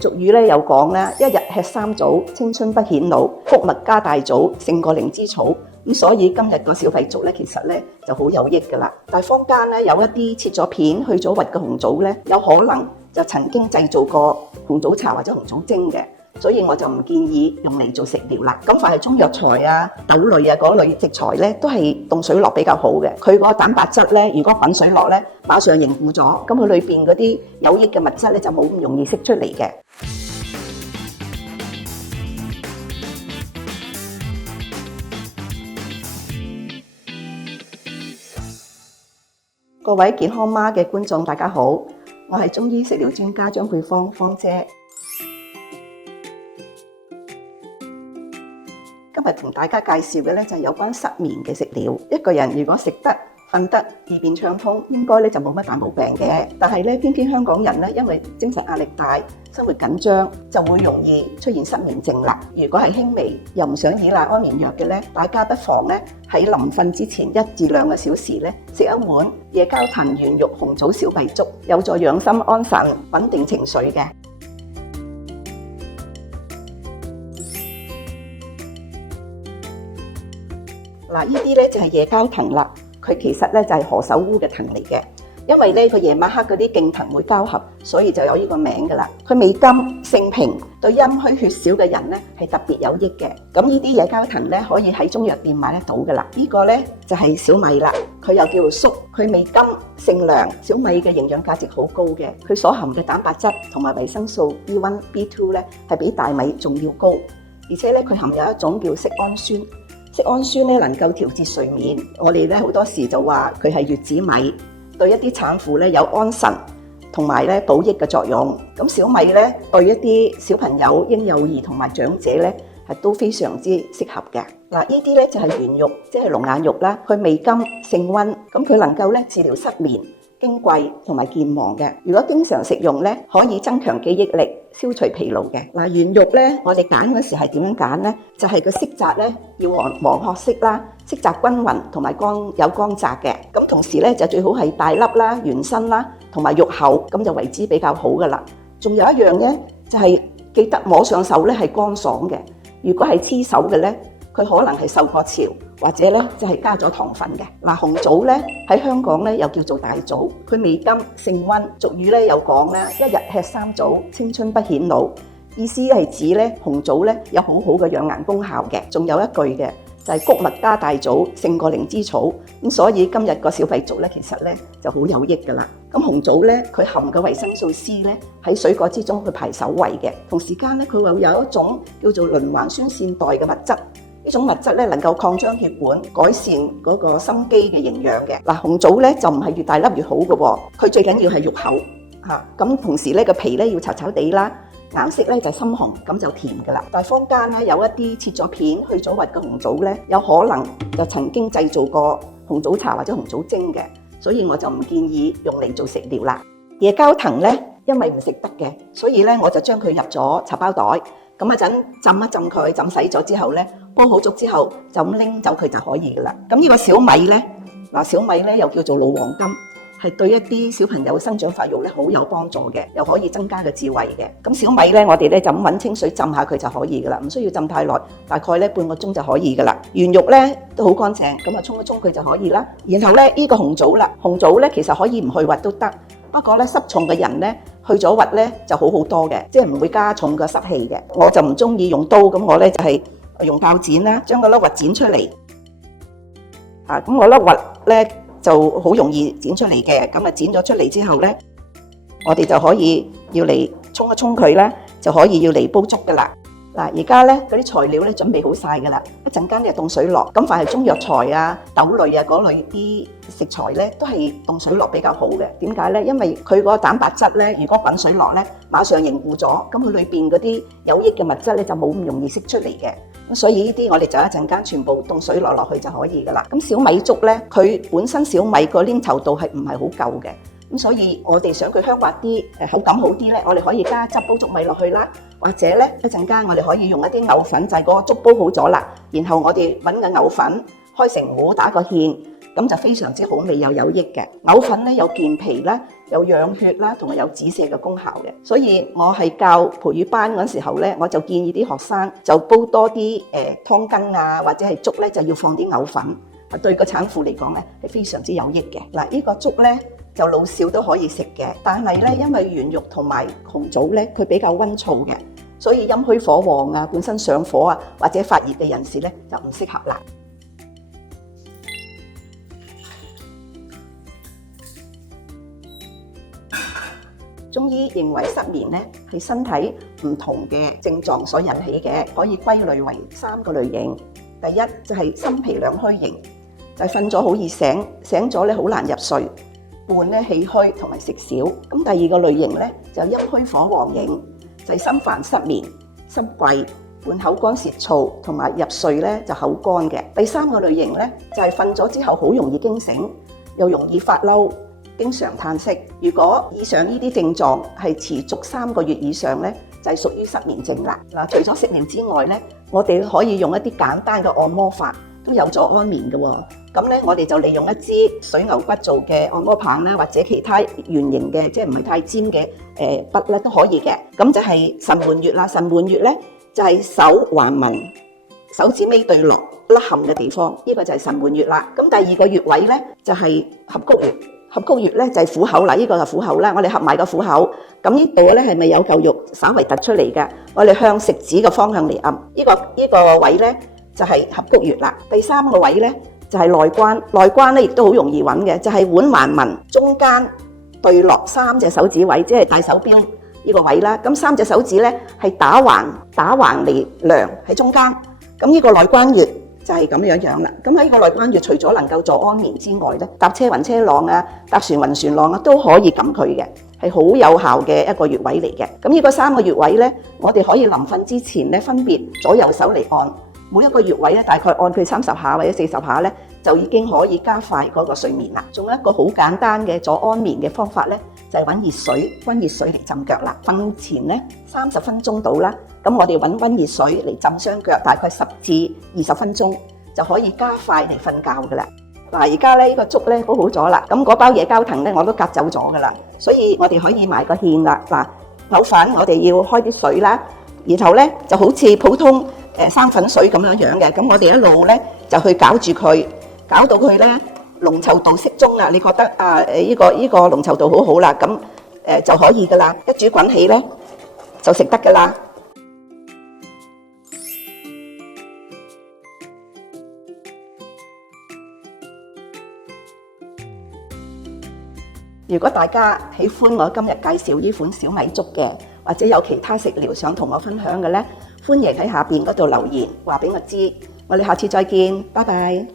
俗語咧有講啦，一日吃三棗，青春不顯老；穀物加大棗，勝過靈芝草。咁所以今日個小費粥咧，其實咧就好有益噶啦。但係坊間咧有一啲切咗片、去咗核嘅紅棗咧，有可能就曾經製造過紅棗茶或者紅棗蒸嘅，所以我就唔建議用嚟做食療啦。咁凡係中藥材啊、豆類啊嗰類食材咧，都係凍水落比較好嘅。佢個蛋白質咧，如果滾水落咧，馬上凝固咗，咁佢裏邊嗰啲有益嘅物質咧就冇咁容易釋出嚟嘅。各位健康媽嘅觀眾，大家好，我係中醫食療專家張佩芳芳姐。今日同大家介紹嘅咧就係有關失眠嘅食療。一個人如果食得、瞓得、易便暢通，應該咧就冇乜大毛病嘅。但係咧，偏偏香港人咧因為精神壓力大、生活緊張，就會容易出現失眠症啦。如果係輕微又唔想依賴安眠藥嘅咧，大家不妨咧喺臨瞓之前1至2個小時咧食一碗夜交藤圓肉紅棗小費粥，有助養心安神、穩定情緒嘅。嗱，呢啲咧就係夜交藤啦。佢其實咧就係何首烏嘅藤嚟嘅，因為咧佢夜晚黑嗰啲莖藤會交合，所以就有呢個名噶啦。佢味甘性平，對陰虛血少嘅人咧係特別有益嘅。咁呢啲夜交藤咧可以喺中藥店買得到噶啦。呢個咧就係小米啦，佢又叫做粟，佢味甘性涼。小米嘅營養價值好高嘅，佢所含嘅蛋白質同埋維生素 B1、B2 咧係比大米仲要高，而且咧佢含有一種叫色氨酸。色氨酸咧能夠調節睡眠，我哋咧好多時就話佢係月子米，對一啲產婦咧有安神同埋咧補益嘅作用。咁小米咧對一啲小朋友、嬰幼兒同埋長者咧係都非常之適合嘅。嗱，呢啲咧就係圓肉，即係龍眼肉啦。佢味甘性溫，咁佢能夠咧治療失眠、矜貴同埋健忘嘅。如果經常食用咧，可以增強記憶力、消除疲勞嘅。嗱，圓肉咧，我哋揀嗰時係點樣揀咧？就係個色澤咧要黃褐色啦，色澤均勻同埋有光澤嘅。咁同時咧就最好係大粒啦、圓身啦，同埋肉厚，咁就為之比較好噶啦。仲有一樣咧，就係記得摸上手咧係乾爽嘅。如果係黐手嘅咧，佢可能係受過潮，或者咧就係加咗糖分嘅。嗱，紅棗咧喺香港咧又叫做大棗，佢味甘性溫。俗語咧有講啦，一日吃三棗，青春不顯老。意思係指咧紅棗咧有好好嘅養顏功效嘅。仲有一句嘅就係穀物加大棗，勝過靈芝草。咁所以今日個小費粥咧，其實咧就好有益噶啦。咁紅棗咧，佢含嘅維生素 C 咧喺水果之中佢排首位嘅。同時間咧，佢又有一種叫做輪環酸腺嗪嘅物質。呢種物質咧能夠擴張血管，改善嗰個心肌嘅營養嘅。嗱，紅棗咧就唔係越大粒越好嘅喎，佢最緊要係肉厚嚇。咁同時咧個皮咧要炒炒地啦，顏色咧就深紅，咁就甜㗎啦。但係坊間咧有一啲切咗片、去咗核嘅紅棗咧，有可能就曾經製造過紅棗茶或者紅棗蒸嘅，所以我就唔建議用嚟做食療啦。夜交藤咧，因為唔食得嘅，所以咧我就將佢入咗茶包袋。咁一陣浸一浸佢，浸洗咗之後咧，煲好粥之後就咁拎走佢就可以噶啦。咁呢個小米咧，嗱，小米咧又叫做老黃金，係對一啲小朋友生長發育咧好有幫助嘅，又可以增加個智慧嘅。咁小米咧，我哋咧就咁揾清水浸下佢就可以噶啦，唔需要浸太耐，大概咧半個鐘就可以噶啦。圓肉咧都好乾淨，咁啊沖一沖佢就可以啦。然後咧呢個紅棗啦，紅棗咧其實可以唔去核都得，不過咧濕重嘅人咧，去咗核咧就好好多嘅，即係唔會加重個濕氣嘅。我就唔中意用刀，咁我咧就係用鉸剪啦，將個粒核剪出嚟。咁我粒核咧就好容易剪出嚟嘅。咁啊剪咗出嚟之後咧，我哋就可以要嚟沖一沖佢啦，就可以要嚟煲粥噶啦。嗱，而家咧嗰啲材料咧準備好晒噶啦，一陣間咧凍水落。咁凡係中藥材啊、豆類啊嗰類啲食材咧，都係凍水落比較好嘅。點解咧？因為佢個蛋白質咧，如果滾水落咧，馬上凝固咗，咁佢裏邊嗰啲有益嘅物質咧就冇咁容易釋出嚟嘅。咁所以呢啲我哋就一陣間全部凍水落去就可以噶啦。咁小米粥咧，佢本身小米個黏稠度係唔係好夠嘅。咁所以我哋想佢香滑啲，口感好啲咧，我哋可以加汁煲粥米落去啦，或者咧一陣間我哋可以用一啲牛粉，就係嗰個粥煲好咗啦，然後我哋揾個牛粉開成糊打個芡，咁就非常之好味又有益嘅。藕粉咧有健脾啦，有養血啦，同埋有止瀉嘅功效嘅。所以我係教培乳班嗰時候咧，我就建議啲學生就煲多啲湯羹啊，或者係粥咧就要放啲藕粉，對個產婦嚟講咧係非常之有益嘅。嗱，呢個粥咧就老少都可以食嘅，但係咧因為圓肉同埋紅棗咧佢比較溫燥嘅，所以陰虛火旺啊，本身上火啊或者發熱嘅人士咧就唔適合啦。中醫認為失眠咧係身體唔同嘅症狀所引起嘅，可以歸類為3個類型。第一就係心脾兩虛型，就係瞓咗好易醒，醒咗咧好難入睡，伴咧氣虛同埋食少。咁第二個類型咧就陰虛火旺型，就係心煩失眠、心悸、伴口乾舌燥，同埋入睡咧就口乾嘅。第三個類型咧就係瞓咗之後好容易驚醒，又容易發嬲，經常嘆息。如果以上呢啲症狀係持續3個月以上咧，就係屬於失眠症啦。嗱，除咗食療之外咧，我哋可以用一啲簡單嘅按摩法，都有助安眠嘅喎。咁咧，我哋就利用一支水牛骨做嘅按摩棒啦，或者其他圓形嘅，即係唔係太尖嘅筆咧都可以嘅。咁就係神門穴啦。神門穴咧就係手橫紋，手指尾對落凹陷嘅地方，呢個就係神門穴啦。咁第二個穴位咧就係合谷穴。合谷穴咧就係虎口啦，呢個就虎口啦。我哋合埋個虎口，咁呢度咧係咪有嚿肉稍微突出嚟嘅？我哋向食指嘅方向嚟按，呢個位咧就係合谷穴啦。第三個位咧就係內關，內關咧亦都好容易揾嘅，就係腕橫紋中間對落3隻手指位，即係大手標呢個位啦。咁3隻手指咧係打橫嚟量喺中間，咁呢個內關穴就係咁樣啦。咁喺個內關穴除咗能夠助安眠之外咧，搭車暈車浪啊，搭船暈船浪啊都可以撳佢嘅，係好有效嘅一個穴位嚟嘅。咁呢個3個穴位咧，我哋可以臨瞓之前咧分別左右手嚟按，每一個穴位咧大概按佢30下或者40下咧，就已經可以加快嗰個睡眠啦。仲有一個好簡單嘅助安眠嘅方法咧，就係揾熱水，溫熱水嚟浸腳啦。瞓前咧30分鐘到啦，咁我哋揾溫熱水嚟浸雙腳，大概10至20分鐘就可以加快嚟瞓覺噶啦。嗱，而家咧呢個粥咧煲好咗啦，咁嗰包野膠藤咧我都隔走咗噶啦，所以我哋可以埋個芡啦。嗱，藕粉我哋要開啲水啦，然後咧就好似普通生粉水咁樣樣嘅，咁我哋一路咧就去攪住佢，攪到佢咧濃稠度適中啦。你覺得呢個濃稠度好好啦，咁就可以噶啦。一煮滾起咧就食得噶啦。如果大家喜歡我今日介紹呢款小米粥嘅，或者有其他食療想同我分享嘅咧，歡迎喺下邊嗰度留言話俾我知。我哋下次再見，拜拜。